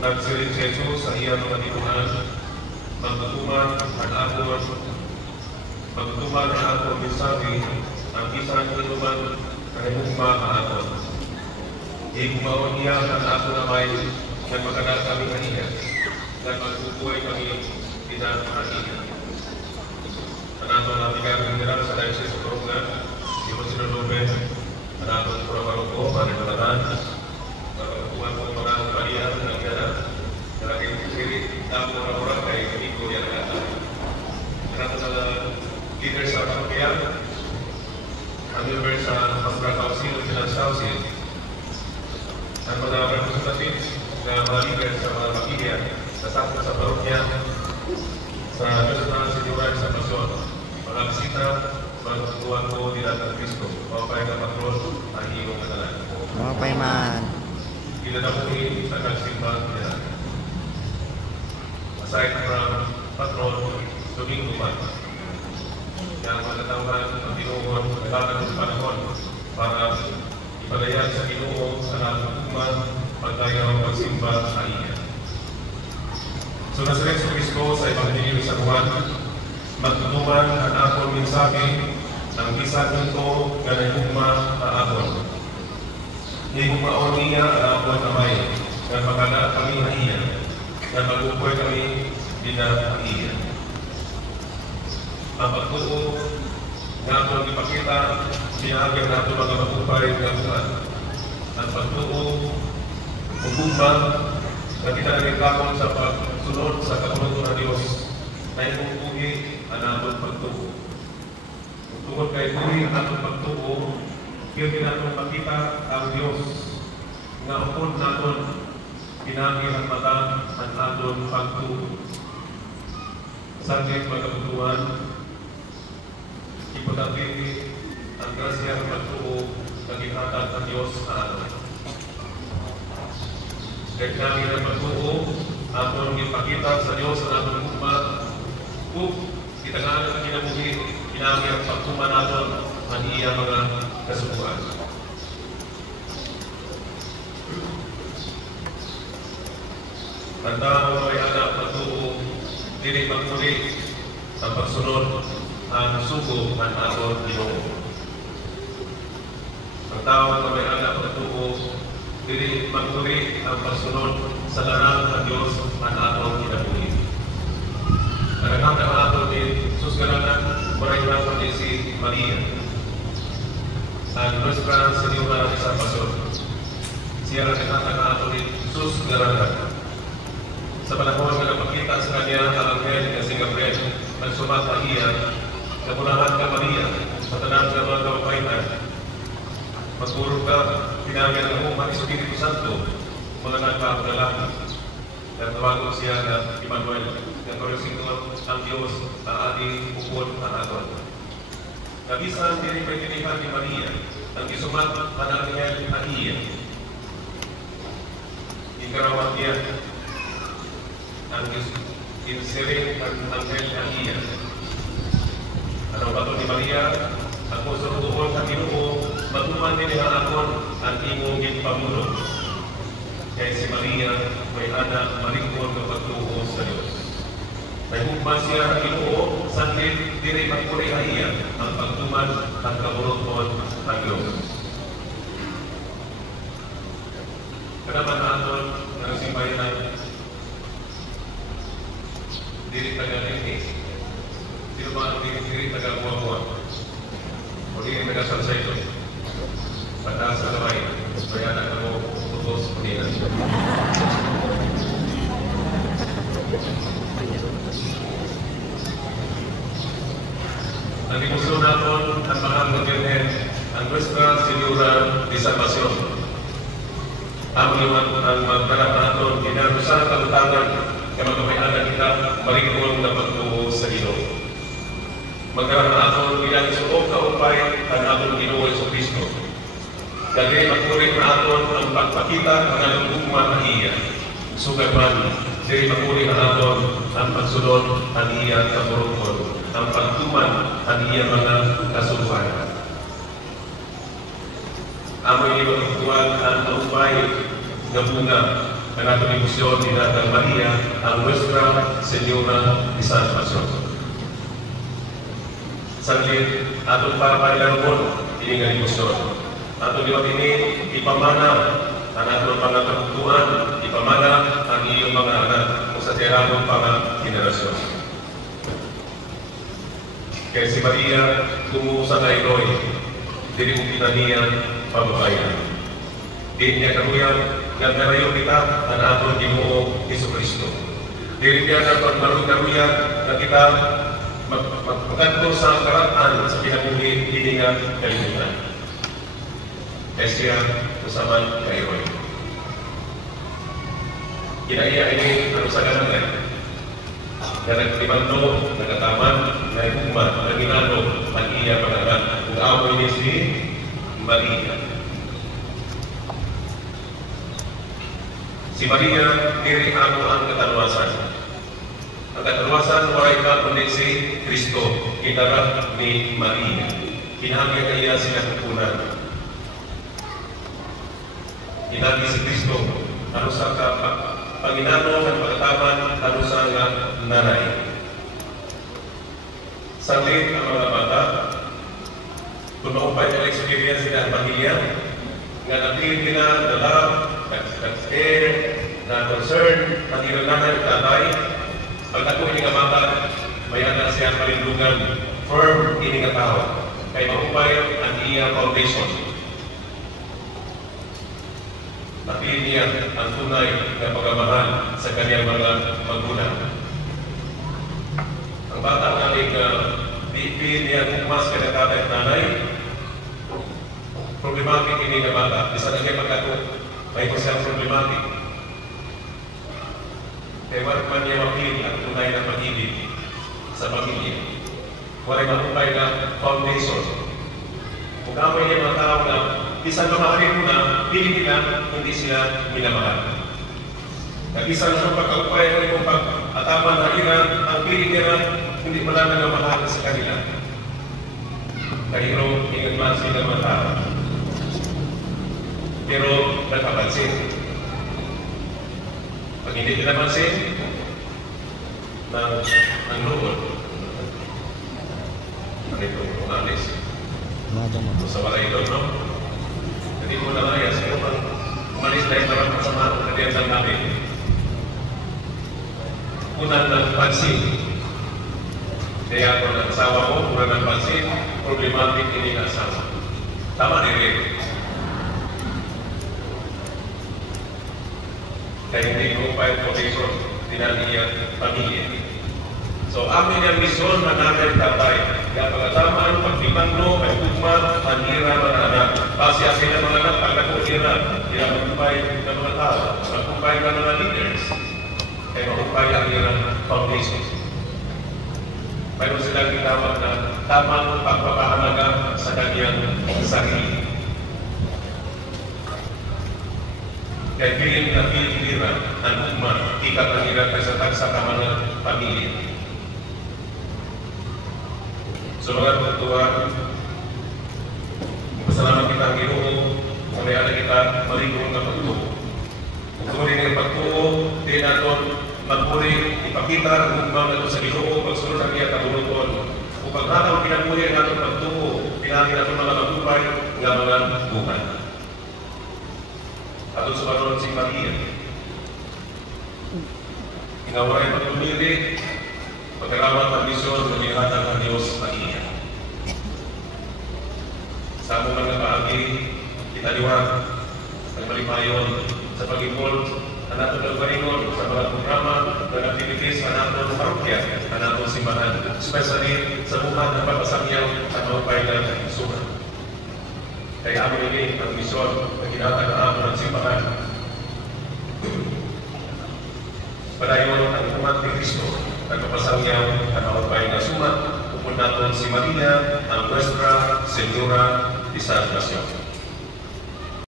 nagsiring si Jesus sa iyang mga tipunan, magtutuman ang akong mensahe, ang isang inuman kahimugma ang akon. Higmaon niya ang ako na may nagmakanak kami kanina, at magbubuhay kami tinakaniya. Anato na bigyan ng nila sa Diocese of Corona, si Monsignor Ruben, anato ng Pura-Paro ko, Panagulatan, magkakuhan ko mga kalihan ng gana, nalaking sirit na mura-mura kay Kiko yan kata. Anato na leader sa Pagkayan, member sa Pastoral Council, Finance Council, ang mga representatives na mga leader sa mga pamilya, nasakot sa parokya, sa personal sinuran sa pasyon, mga bisita, mga tutuan ko nila ng Cristo, mapapay na patron ang iyong kanalan. Mapapay man. Iladamuhin sa nagsimbang nila. Aside from patron, Domingo man, yang matatawhan ang Ginoo kailangan ng panahon para ipadayan sa Ginoo sa natutuman pagdayaw pagsimba sa iya. So nasa Yesu Cristo sa Ebanghelyo sa Juan, magtutuman ang akong mensahe, ang bisan nito ganayuma na akon. Higmaon niya ang akong kamay, na pagkana kami na iya, na magupoy kami dina iya. Ang pagtuo na akong ipakita, sinagyan nato mga magupay ng buwan. Ang pagtuo, hukuman, na kita nagkakon sa pagsunod sa kapunod ng Diyos na ipupuhi ang atong pagtuo. Tungkol kay puhi ang atong pagtuo, kaya natong makita ang Diyos nga upod naton pinagi ang mata ang atong pagtuo. Sa ating pagkabutuan, ipagkabili ang grasya ng pagtuo na ginhatag ng Diyos sa atin. Kaya namin ang pagtuo, atong ipakita sa Diyos ang atong umat, kung itanganan ang kinabuhi, pinami ang pagtuman natin ang iya mga kasubuan. Tanda mo ay anak pagtuo, dili magmuli ang pagsunod ang sugo ng aton Ginoo. Ang tao na may anak pagtuo, dili magmuli ang pagsunod sa larangan ng Diyos ang aton kinabuhi. Ang anak ng aton ni Susgaranan, maray natin ni si Maria. Ang Nuestra Señora sa Pasyon. Siya ang anak ng aton ni Susgaranan. Sa panahon na napakita sa kanya ang anghel na si Gabriel, nagsumata iya, nagunahan ka Maria, sa tanang ka mga kapainan. Magpuro ka, pinagyan ng umang Espiritu Santo, mga nagpapadalangin. At tawagon siya na Emmanuel, na Koresinon ang Diyos na ating upod na aton. Kabisan din may tinihan ni Maria, ang isumat ang anghel na iya. Ikarawat niya, ang insiring ang anghel na iya. Anong bato ni Maria, ang puso-tuon sa Ginoo, matuman din ang akon ang imong ginpamuno. Kaya si Maria may anak malingkod ng pagtuo sa Diyos. May hukman siya ang Ginoo, sandin diri magpuli iya ang pagtuman at kaburuton ng Diyos. Kanaman aton ng simbayan diri taga-linis. Sino ba ang diri taga-buwa-buwa? O diri taga-salsa ito? Pataas sa kamay, kaya na mo putos puninan. Ang imuso natin ang mahal na Birhen, ang Nuestra Señora de Salvación. Ang magkarap natin, kinarusan ang kalutangan, kaya magkamayanan kita, marikon na pagtuo sa Ginoo. Magkarap natin, bilang isuok na upay ang atong Ginoo sa Kristo. Kaya magkurik na aton ang pagpakita ng alugugma na iya. Sugapan, diri magkurik na aton ang pagsunod ang iya kaburukon, ang pagtuman ang iya mga kasubuan. Amoy ibang ituwag ang taupay na bunga, ang atong ibusyon ni Natang Maria, ang Nuestra Señora de Salvación. Saglit, atong papailarong ini nga ibusyon. Atong ibabini, ipamana ang atong mga kabutuan, ipamana ang iyong mga anak kung sa tiyarabong mga generasyon. Kaya si Maria, tumusa na iloy, dili mo pinaniya pababayan. Di niya karuyan, nga narayo kita ang atong Ginoo Jesucristo. Dili niya na pagmarong-karuyan na kita magkanto sa karatan sa pinamuli hindi nga kalimutan. Kaya siya usaman kairoy. Kinaiya ini ano sa ganangay. Na nagtibando, nagataman, nagugma, naginano, mag-iya pangalan. Kung amoy ni si Maria. Si Maria, diri amo ang katalwasan. Ang katalwasan, waray ka kundi si Kristo, kinarap ni Maria. Kinahangyan kaya sila kukunan. Kinagi si Kristo, ano sa Panginano ng pagkataman, ano sa nanay. Saglit ang mga bata, kung maupay ang experience nila ang pamilya, nga natin nila, na love, nag-care, na concern, ang ilanganan ng tatay, pag ako ini nga bata, may anak siya palindungan, firm ini nga tao, kay maupay ang iya foundation. Napili niya ang tunay na pagmamahal sa kanyang mga magulang. Ang bata namin pipili niya kumas kay tatay at nanay. Problematic ini na bata. Isa na niya pagkakot, may siyang problematic. Kaya man niya mapili ang tunay na pag-ibig sa pamilya. Walay mahukay na foundation. Kung kamay niya mga tao na isang mamahalin mo na, pili nila, hindi sila minamahal. Nag-isang sa pagkaupay ng iyong pag-ataman na ina, ang pili nila, hindi mo lang nagmamahal sa kanila. Kahiro, ingat man sila matawag. Pero, nagpapansin. Pag hindi pinapansin, ng loob. Ano ito? Umalis. Sa wala ito, no? Hindi mo na kaya sa'yo pag umalis na yung marang kasama na diyan namin. Unang nagpansin. Kaya kung nag-asawa mo, unang nagpansin, problematic hindi na-asawa. Tama ni Rin. Kaya hindi ko pa yung protection, tinaniyang pamilya. So, amin yung misyon na natin tatay. Kaya pagkatamaan, pagpipanglo, may ugma, manira mga anak. Basi asin ang mga anak, pag nag-uira, kaya magkumpay ng mga tao, magkumpay ng mga leaders. Kaya magkumpay ang hirang foundation. Mayroon silang gitawag na tamang pagpapahalaga sa kanyang sarili. Kaya piling na pilira ang ugma, ikat ang hirang kasatak sa mga pamilya. So mga pagtuwa, pasalamat kita ang Ginoo, kung may anak kita maligong na pagtuo. Kung tuloy ng pagtuo, di natin magpuri, ipakita ang hugmang nato sa Ginoo, pagsunod ang iya kabuluton. Kung pagkakaw pinagpuri natin pagtuo, pinagin natin mga magupay, nga mga buhay. At sa karoon si Maria, inawaray pagpumili, pagkarawan ng misyon na nilhatag ng Diyos Maria. Sa among mga kaagi, italiwag, nagmalipayon sa pag-impol, anatong nagparingon sa mga programa ng activities anatong parokya, anatong simbahan, especially sa buhat ng pagpasakyaw at mga pailan ng suman. Kaya amin ini ang misyon na kinatag ang amon ng simbahan. Padayon ang umat ni Kristo, nagpapasangyaw at mawagpay na sumat, upod natin si Maria, ang Nuestra Señora de Salvación.